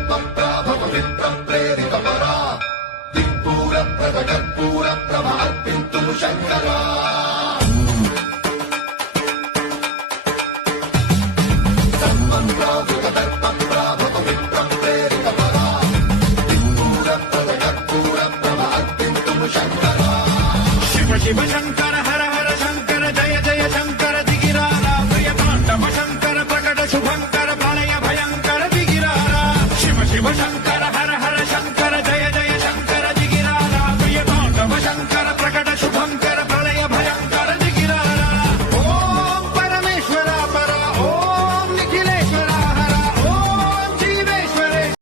పద్మప్రాభవ విప్ర ప్రేరిత పరా దిక్పూర ప్రద కర్పూర ప్రభ అర్పింతు శంకరా సన్మంత్రావృత దర్పప్రాభవ విప్ర ప్రేరిత పరా దిక్పూర ప్రద కర్పూర ప్రభ అర్పింతు శంకరా శివ శివ శంకర హర హర శంకర జయ జయ శంకర దిగిరారా ప్రియ తాండవ శంకర ప్రకట శుభంకర ప్రళయ భయంకర దిగిరారా శివ శివ శంకర